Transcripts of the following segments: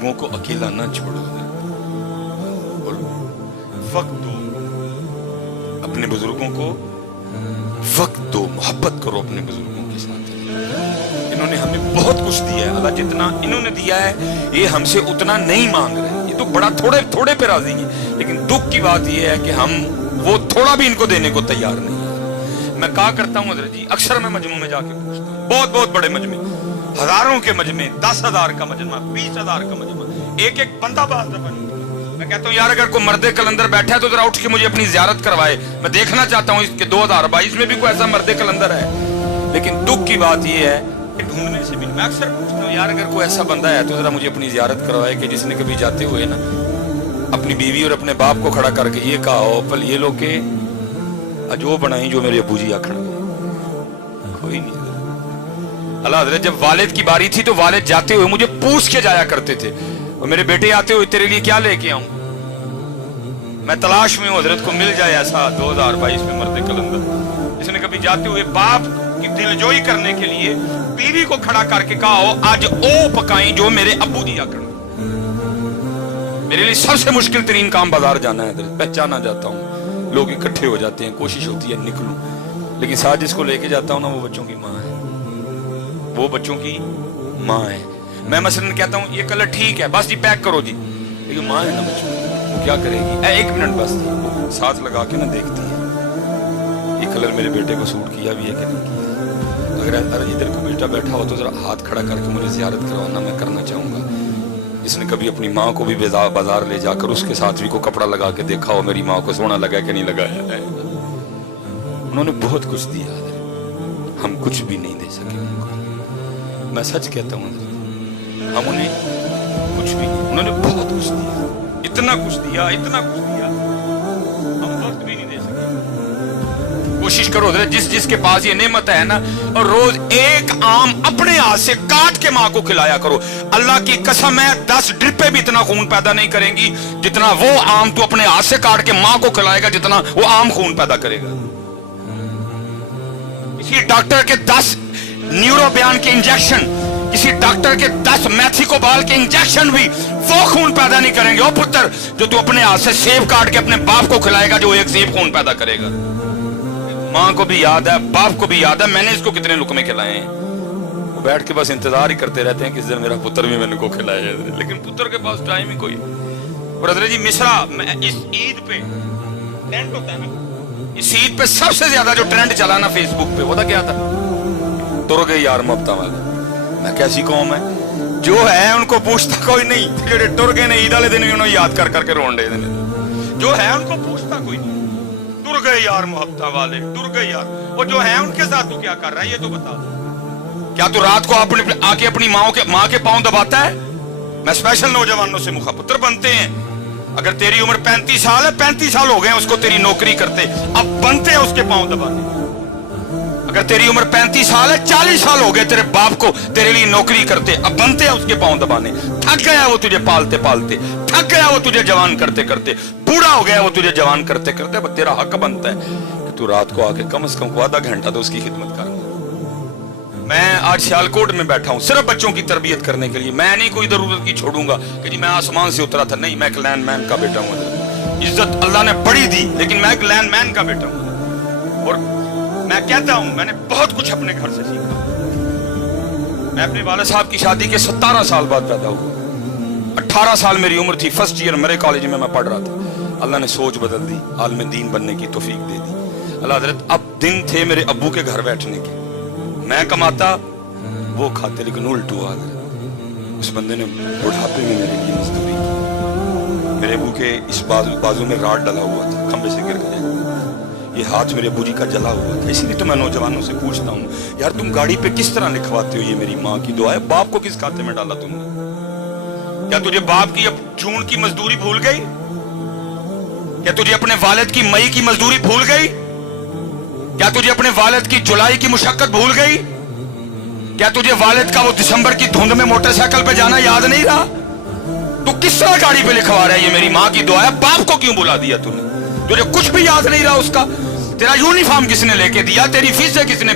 बुजुर्गों को अकेला ना छोड़ो और वक्त दो अपने बुजुर्गों को, वक्त दो, मोहब्बत करो अपने बुजुर्गों के साथ। इन्होंने हमें बहुत कुछ दिया है, अल्लाह जितना इन्होंने दिया है ये हमसे उतना नहीं मांग रहे। ये तो बड़ा थोड़े थोड़े पे राजी है, लेकिन दुख की बात ये है कि हम वो थोड़ा भी इनको देने को तैयार नहीं है। मैं कहा करता हूँ हज़रत जी, अक्सर मैं मजमू में जाके पूछता हूँ, बहुत बहुत बड़े मजमे, हजारों के मजमे, 10,000 का मजमा, 20,000 का मजमा, एक एक बंदा बात दफा नहीं। मैं कहता हूँ यार अगर कोई मर्दे कलंदर बैठा है तो जरा उठ के मुझे अपनी जियारत करवाए, मैं देखना चाहता हूँ इसके 2022 में भी कोई ऐसा मर्दे कलंदर है। लेकिन दुख की बात ये है कि ढूंढने से भी, मैं अक्सर पूछता हूँ यार अगर कोई ऐसा बंदा है तो जरा मुझे अपनी जियारत करवाए कि जिसने कभी जाते हुए ना अपनी बीवी और अपने बाप को खड़ा करके ये कहा हो पल ये लोग के अजो बनाई जो मेरे अबू जी आखड़, कोई नहीं। अल्लाह हज़रत जब वालिद की बारी थी तो वालिद जाते हुए मुझे पूछ के जाया करते थे, और मेरे बेटे आते हुए तेरे लिए क्या लेके आऊं, मैं तलाश में हूं हज़रत को मिल जाए ऐसा 2022 में मर्द कलंदर जिसने कभी जाते हुए बाप की दिलजोई करने के लिए बीवी को खड़ा करके कहा हो आज ओ पकाई जो मेरे अबू दिया कर। मेरे लिए सबसे मुश्किल तरीन काम बाजार जाना है, पहचाना जाता हूँ, लोग इकट्ठे हो जाते हैं, कोशिश होती है निकलूं, लेकिन साथ जिसको लेके जाता हूँ ना वो बच्चों की माँ है, वो बच्चों की माँ है। मैं मसलन कहता हूँ ये कलर ठीक है बस जी पैक करो जी, लेकिन माँ है ना बच्चों, वो क्या करेगी, एक मिनट बस साथ लगा के ना देखती है ये कलर मेरे बेटे को सूट किया भी है कि नहीं किया। अगर इधर को बेटा बैठा हो तो जरा हाथ खड़ा करके मुझे जियारत करवाना मैं करना चाहूंगा। जिसने कभी अपनी माँ को भी बाजार ले जाकर उसके साथ भी को कपड़ा लगा के देखा हो मेरी माँ को सोना लगा कि नहीं लगाया है। उन्होंने बहुत कुछ दिया, हम कुछ भी नहीं दे सके उनको। मैं सच कहता हूँ हम उन्हें कुछ भी नहीं, उन्होंने बहुत कुछ दिया, इतना कुछ दिया, इतना कुछ दिया, हम वक्त भी नहीं दे सके। कोशिश करो जिस जिसके पास ये नेमत है ना, और रोज एक आम अपने हाथ से काट के माँ को खिलाया करो। अल्लाह की कसम है 10 ड्रिपें भी इतना खून पैदा नहीं करेंगी जितना वो आम तू अपने हाथ से काट के माँ को खिलाएगा, जितना वो आम खून पैदा करेगा। किसी डॉक्टर के 10 न्यूरोबियान के इंजेक्शन, किसी डॉक्टर के 10 मैथिकोबाल के इंजेक्शन भी वो खून पैदा नहीं करेंगे। ओ पुत्र जो तू अपने हाथ से सेब काट के अपने बाप को खिलाएगा जो एक सेब खून पैदा करेगा। माँ को भी याद है, बाप को भी याद है मैंने इसको कितने लुकमे खिलाए हैं। वो बैठ के बस इंतजार ही करते रहते हैं किस दिन मेरा पुत्र भी मैंने को खिलाए, लेकिन पुत्र के पास टाइम ही कोई। और हज़रत जी मिश्रा इस ईद पे ट्रेंड होता है ना, इस ईद पे सबसे ज्यादा जो ट्रेंड चला ना फेसबुक पे, वो था क्या था, तुर गए यार मुफ्ता वाले। मैं कैसी कौम है जो है उनको पूछता कोई नहीं, जो टुर गए ने ईद वाले दिन उन्होंने याद कर करके रोन दे देने, जो है उनको पूछता कोई नहीं। टुर गए यार मुहब्बत वाले, टुर गए यार, वो जो है उनके साथ तू क्या कर रहा है ये तो बता। क्या तू रात को अपने आके अपनी माँ के पांव दबाता है? मैं स्पेशल नौजवानों से मुखपुत्र बनते हैं। अगर तेरी उम्र 35 साल है, 35 साल हो गए उसको तेरी नौकरी करते, अब बनते हैं उसके पांव दबाने। अगर तेरी उम्र 35 साल है, 40 साल हो गए तेरे बाप को तेरे लिए नौकरी करते, अब बनते हैं उसके पांव दबाने। थक गया वो तुझे पालते पालते, थक गया वो तुझे जवान करते करते, बूढ़ा हो गया वो तुझे जवान करते करते। अब तेरा हक बनता है कि तू रात को आके कम से कम आधा घंटा तो उसकी खिदमत कर। मैं आज सियालकोट में बैठा हूँ सिर्फ बच्चों की तरबियत करने के लिए। मैं नहीं कोई जरूरत की छोड़ूंगा कि जी मैं आसमान से उतरा था, नहीं, मैं एक लैंडमैन का बेटा हूँ। इज्जत अल्लाह ने बड़ी दी, लेकिन मैं एक लैंडमैन का बेटा हूँ। और मैं कहता हूं मैंने बहुत कुछ अपने घर से सीखा। मैं अपने वाले साहब की शादी के 17 साल बाद पैदा हुआ। 18 साल मेरी उम्र थी, फर्स्ट ईयर मेरे कॉलेज में मैं पढ़ रहा था। अल्लाह ने सोच बदल दी, आलिम दीन बनने की तौफीक दे दी। अल्लाह हज़रत अब दिन थे मेरे अब्बू के घर बैठने के, मैं कमाता वो खाते, लेकिन उल्टू हुआ उस बंदे ने बुढ़ापे में मेरे लिए मजदूरी की। मेरे अब्बू के इस बाजू में राड डला हुआ था, खंबे से गिर गया, ये हाथ मेरे अब्बू जी का जला हुआ था। इसीलिए तो मैं नौजवानों से पूछता हूँ यार तुम गाड़ी पे किस तरह लिखवाते हो ये मेरी माँ की दुआ है, बाप को किस खाते में डाला तुमने? क्या तुझे बाप की अब जून की मजदूरी भूल गई? क्या तुझे अपने वालिद की मई की मजदूरी भूल गई? क्या तुझे अपने वालिद की जुलाई की मुशक्कत भूल गई? क्या तुझे वालिद का वो दिसंबर की धुंध में मोटरसाइकिल पे जाना याद नहीं रहा? तू किस तरह गाड़ी पे लिखवा रहा है ये मेरी माँ की दुआ है, बाप को क्यों बुला दिया तूने? तुझे कुछ भी याद नहीं रहा उसका? तेरा यूनिफॉर्म किसने लेके दिया, तेरी फीसें किसने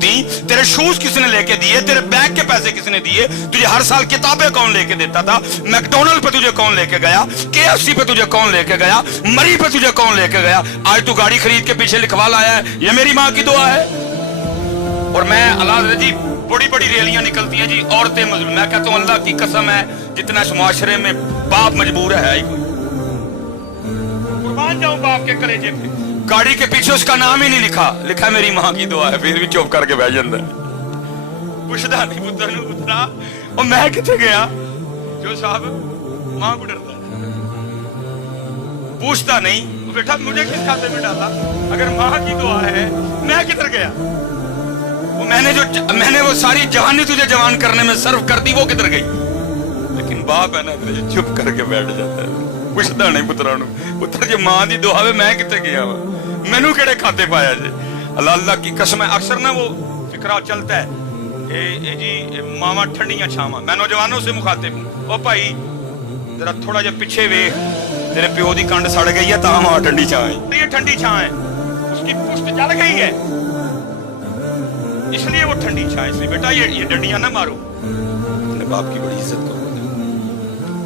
दी, तेरे शूज किसने लेके दिए, तेरे बैग के पैसे किसने दिए, तुझे हर साल किताबें कौन लेके देता था, मैकडोनल्ड पे तुझे कौन लेके गया, KFC पे तुझे कौन लेके गया, मरी पे तुझे कौन लेके गया, आज तू गाड़ी खरीद के पीछे लिखवा लाया है ये मेरी माँ की दुआ है। और मैं अल्लाह जी बड़ी बड़ी रैलियां निकलती हैं जी, औरतें मजलूम, मैं कहता हूँ अल्लाह की कसम है जितना इस मुआशरे में बाप मजबूर है ही कोई, कुर्बान जाऊं बाप के कलेजे पे, गाड़ी के पीछे उसका नाम ही नहीं लिखा, लिखा मेरी मां की दुआ है, फिर भी चुप करके बैठ जाता है, पुछदा नहीं पुत्र नूं पुत्रा और मैं किथे गया, जो साहब मां को डरता है, पूछता नहीं बेटा मुझे किस खाते में डाला, अगर मां की दुआ है मैं किधर गया, वो मैंने वो सारी जवानी तुझे जवान करने में सर्व कर दी, वो किधर गई, लेकिन बाप है ना चुप करके बैठ जाता है, पुछदा नहीं पुत्रा नूं पुत्र जी मां दी दुआ वे मैं किथे गया वा, मैनू केड़े खाते पाया जे, अल्लाह अल्लाह की कसम है। अक्सर ना वो फिक्रा चलता है जी मामा ठंडियां छावां, मैं नौजवानों से मुखातिब हूं, ओ भाई जरा थोड़ा जा पीछे वेख, तेरे प्यो दी कंड सड़ गई है तां मां ठंडी छां है, ये ठंडी छां है, उसकी पुष्ट जल गई है इसलिए वो ठंडी छां है, इसलिए बेटा ये डंडियां ना मारो, अपने बाप की बड़ी इज्जत करो,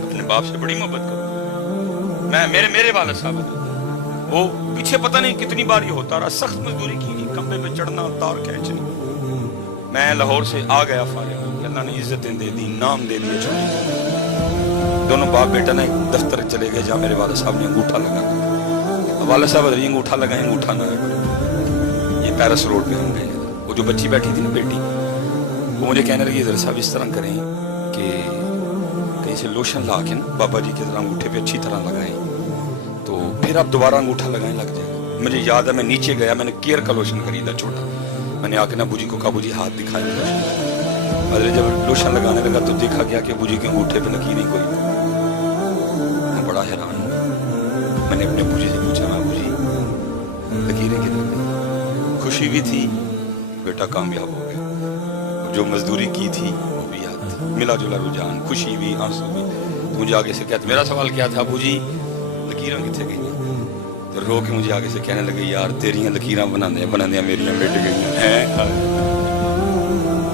अपने बाप से बड़ी मोहब्बत करो। मैं मेरे वाले साहब वो पीछे पता नहीं कितनी बार ये होता रहा, सख्त मजदूरी की, खंबे पे चढ़ना तार खींचनी, मैं लाहौर से आ गया फारिग, अल्लाह ने इज्जतें दे दी, नाम दे दिए छोटे, दोनों बाप बेटा ने दफ्तर चले गए जहाँ मेरे वाले साहब ने अंगूठा लगा, वाले साहब अंगूठा लगाए, अंगूठा ना ये पैरिस रोड पे हम गए, वो जो बच्ची बैठी थी ना बेटी, वो मुझे कहने लगी जरा साहब इस तरह करें कि कहीं से लोशन ला के ना बाबा जी की तरह अंगूठे पे अच्छी तरह लगाएं, तो फिर आप दोबारा अंगूठा लगाने लग जाएगा। मुझे याद है मैं नीचे गया, मैंने केयर का लोशन खरीदा छोटा, मैंने आके ना बूजी को कहा बूजी हाथ दिखाए लोशन, मतलब जब लोशन लगाने लगा तो देखा गया कि बूजी के अंगूठे पे लकीर ही कोई, मैं बड़ा हैरान हूँ, मैंने अपने बूजी से पूछा मैं बूजी लकीरें किधर गई, खुशी भी थी बेटा कामयाब हो गया, जो मजदूरी की थी वो भी याद थी, मिला जुला रुझान, खुशी भी आंसू भी, तो मुझे आगे से कहते, मेरा सवाल क्या था बूजी लकीरें कितने गई, तो रो के मुझे आगे से कहने लगे यार तेरियां लकीरें बनाने मेरियां मिट गई हैं,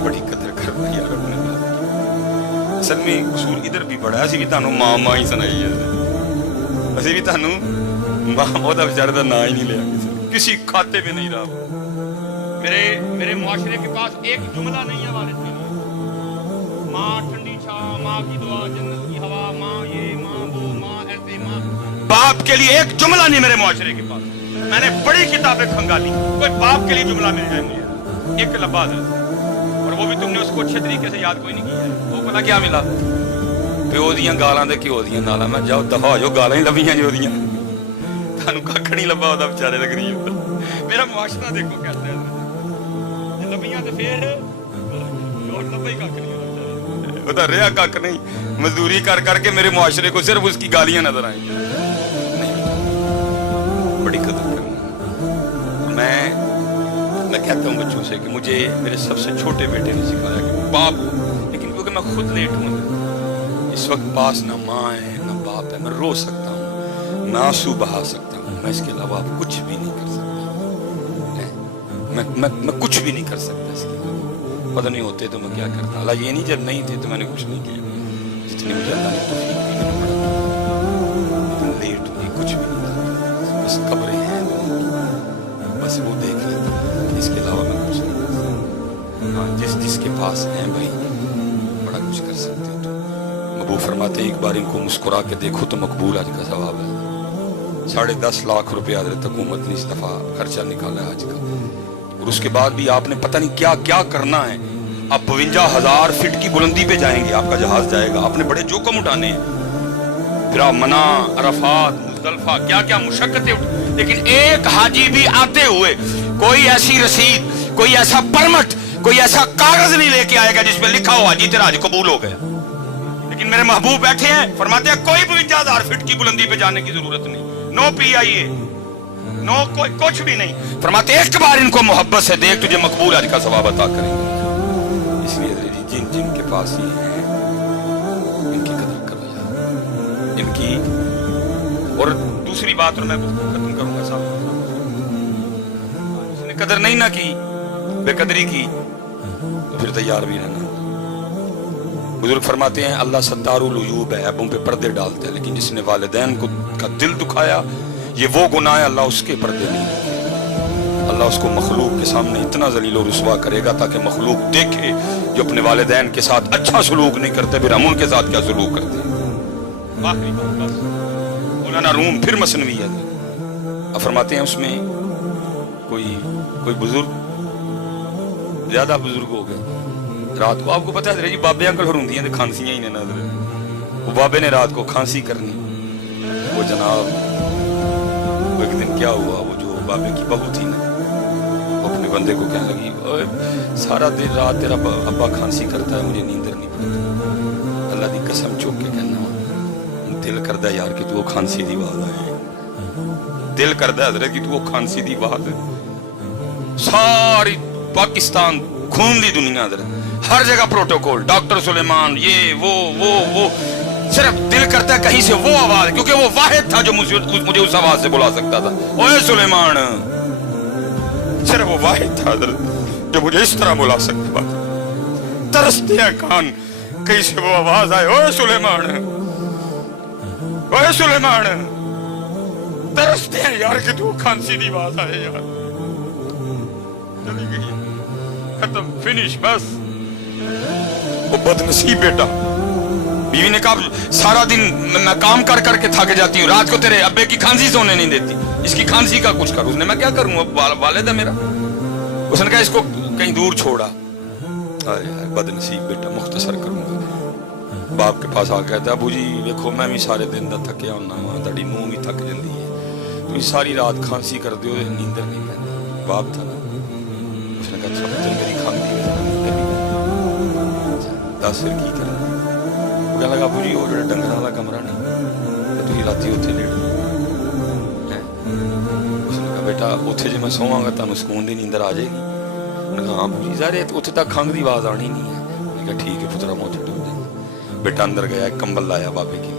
बड़ी कदर कर यार अपने बाप की, असल में कसूर इधर भी बड़ा, असी भी तुहानू मां मां ही सुनाई है, असी भी तुहानू मां ओदा बेचारे दा नाम ही नहीं लिया, किसी खाते में नहीं रहा, मेरे मुआशरे के पास एक जुमला नहीं है वालिद के लिए, माँ ठंडी छां, माँ की दुआ, जन्नत की हवा, माँ ये माँ वो माँ ऐसे माँ, बाप के लिए एक जुमला नहीं मेरे मुआशरे के पास, मैंने बड़ी किताबें खंगाली, कोई बाप के लिए जुमला मिल जाए मुझे एक लफ्ज़ है, और वो भी तुमने उसको अच्छे तरीके से याद कोई नहीं किया है, वो पता क्या मिला, प्यो दियां गालां ते घ्यो दियां नालां, मैं जाओ दफा हो जाओ, गालां ही लभियां जो दियां, थानू कख नहीं लभा ओदा बेचारे दा गरीब दा, मेरा मुआशरा देखो कैसा है, लभियां ते फिर और लभा ही कख नहीं, ओदा रिया कख नहीं, मजदूरी कर करके मेरे मुआशरे को सिर्फ उसकी गालियां नजर आई, बड़ी कदर करना। मैं कहता हूँ बच्चों से कि मुझे मेरे सबसे छोटे बेटे ने सिखाया कि बाप, लेकिन क्योंकि मैं खुद लेट हूँ इस वक्त, पास ना माँ है ना बाप है, मैं रो सकता हूँ, मैं आंसू बहा सकता हूँ, मैं इसके अलावा कुछ भी नहीं कर सकता, मैं कुछ भी नहीं कर सकता इसके अलावा, पता नहीं होते तो मैं क्या करता, अल्लाह ये नहीं जब नहीं थे तो मैंने कुछ नहीं किया, जितनी मुझे अल्लाह ने तौफीक दी मैंने पढ़ा, लेट हुई कुछ भी नहीं, बस कब्रें हैं बस वो देख लेता, इसके अलावा मैं कुछ नहीं कर सकता। हाँ जिसके पास हैं भाई बड़ा कुछ कर सकते हो, तो मबू फरमाते एक बार इनको मुस्कुरा के देखो तो मकबूल आज का सवाब है, 10.5 लाख रुपया हज़रत हुकूमत ने इस दफा खर्चा निकाला है आज का, और उसके बाद भी आपने पता नहीं क्या क्या करना है, आप 52,000 फीट की बुलंदी पे जाएंगे, आपका जहाज जाएगा, आपने बड़े जोखम उठाने हैं, फिर आप मना अरफात मुज़दलिफा क्या क्या मुशक्कतें उठ, लेकिन एक हाजी भी आते हुए कोई ऐसी रसीद, कोई ऐसा परमिट, कोई ऐसा कागज नहीं लेके आएगा जिसमें लिखा हो हाजी तेरा हज कबूल हो गया, लेकिन मेरे महबूब बैठे हैं फरमाते हैं कोई 52,000 फीट की बुलंदी पे जाने की जरूरत नहीं, नो PIA नो कोई कुछ भी नहीं, फरमाते एक बार इनको मोहब्बत से देख तुझे मकबूल हज का सवाब अता करेंगे, इसलिए जिनके पास ये है इनकी कदर करो यार, इनकी। और दूसरी बात और मैं खत्म करूंगा साहब, कदर नहीं ना की, बेकदरी की, तो फिर तैयार भी रहना। बुजुर्ग फरमाते हैं अल्लाह सत्तारुल उयूब है, ऐबों पे पर्दे डालते हैं, लेकिन जिसने वालिदैन को का दिल दुखाया ये वो गुनाह है, अल्लाह उसके पर्दे नहीं डालेगा। अल्लाह उसको मखलूक के सामने इतना जलील और रुसवा करेगा ताकि मखलूक देखे जो अपने वालिदैन के साथ अच्छा सलूक नहीं करते, फिर हम उनके साथ क्या सलूक करते हैं। आखिरी बात बस, मौलाना रूम फिर मसनवी है। अब फरमाते हैं उसमें कोई बुजुर्ग, ज्यादा बुजुर्ग हो गए, रात को आपको पता है जी बाबे अंकल होंगी ने खांसियां ही ने ना, वो बाबे ने रात को खांसी करनी। वो जनाब एक दिन क्या हुआ, वो जो बाबे की बहू थी ना, वो अपने बंदे को कहने लगी, ओए सारा दिन रात तेरा अब्बा खांसी करता है, मुझे नींद नहीं पड़ती। अल्लाह की कसम चुक के कहना, दिल करदा यार कि तू वो खांसी दी बात आए, दिल करदा हजरत कि तू वो खांसी दी बात, सारी पाकिस्तान खून दी दुनिया हजरत, हर जगह प्रोटोकॉल, डॉक्टर सुलेमान, ये वो सिर्फ दिल करता है कहीं से वो आवाज, क्योंकि वो वाहिद था जो मुझे उस आवाज से बुला सकता था, ओए सुलेमान, सिर्फ वो वाहिद था जो मुझे इस तरह बुला सकता था। तरसते हैं कान कहीं से वो आवाज आए, ओए सुलेमान, ओए सुलेमान, तरसते हैं यार कि तू खांसी की आवाज आए यार। चली गई, खत्म, फिनिश, बस। वो बदनसीब बेटा, बीवी ने कहा सारा दिन मैं काम कर करके थक जाती हूँ, रात को तेरे अब्बे की खांसी सोने नहीं देती, इसकी खांसी का कुछ कर। उसने, मैं क्या करूँ, अब वालिद है मेरा। उसने कहा इसको कहीं दूर छोड़ा। यार बदनसीब बेटा, मुख्तसर करूंगा। बाप के पास आ गया था, अबू जी देखो मैं भी सारे दिन का थकिया होना वा, ताड़ी नूह भी थक जाती है, तुम सारी रात खांसी कर दो, नींदर नहीं पैंदी। बाप था ना, उसने कहा अच्छा पुत्र मेरी खांसी नींदर नहीं पैंदी, दस फिर की करना। वो कहने लगा अबू जी वो डंगर वाला कमरा नहीं, तुम राती उत्थे लेट। उसने कहा बेटा उत्थे जे मैं सोवांगा तुहानू सुकून दी नींदर आ जाएगी। उन्होंने कहा हाँ अबू जी सारे उत्थे तक खंघ की आवाज आनी नहीं है। उन्होंने कहा ठीक है पुत्रा मोटे टूट जाए। बेटा अंदर गया, कंबल लाया बाबे की।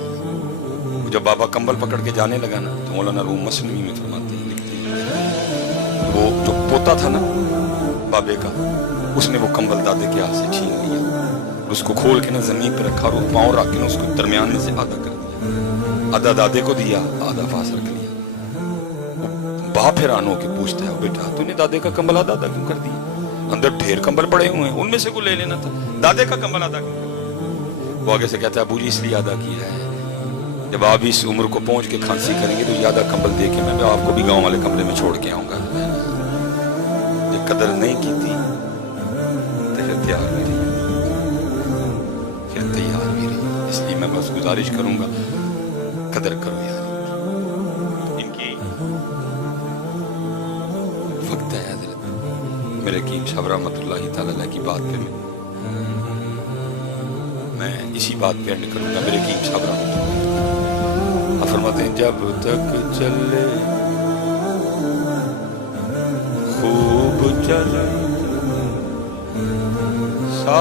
जब बाबा कंबल पकड़ के जाने लगा ना, तो मौलाना रूम मसनवी में फरमाते हैं, लिखते हैं, वो जो पोता था ना बाबे का, उसने वो कंबल दादे के हाथ से छीन लिया, उसको खोल के ना जमीन पर रखा और पाँव रख के ना उसको दरमियान में से आधा कर दिया, आधा दादे को दिया, आधा पास रख लिया। बाप हैरान होके पूछता है बेटा तूने दादे का कंबल आधा आधा क्यों कर दिया, अंदर ढेर कंबल पड़े हुए हैं, उनमें से को ले लेना था, दादे का कंबल आधा क्यों? वो आगे से कहता है अबू जी इसलिए आधा किया है, जब आप इस उम्र को पहुंच के खांसी करेंगे तो ज्यादा कंबल दे के मैं आपको भी गांव वाले कमरे में छोड़ के आऊंगा। जब कदर नहीं की थी तो फिर तैयार भी रही, फिर तैयार भी रही। इसलिए मैं बस गुजारिश करूंगा कदर करो यार इनकी। वक्त है हज़रत मेरे कीम साहब रहमतुल्लाहि तआला अलैह की बात पे मैं इसी बात पे एंड करूंगा। मेरे कीम साहब रहमतुल्लाहि फरमाते हैं जब तक चले खूब चले सा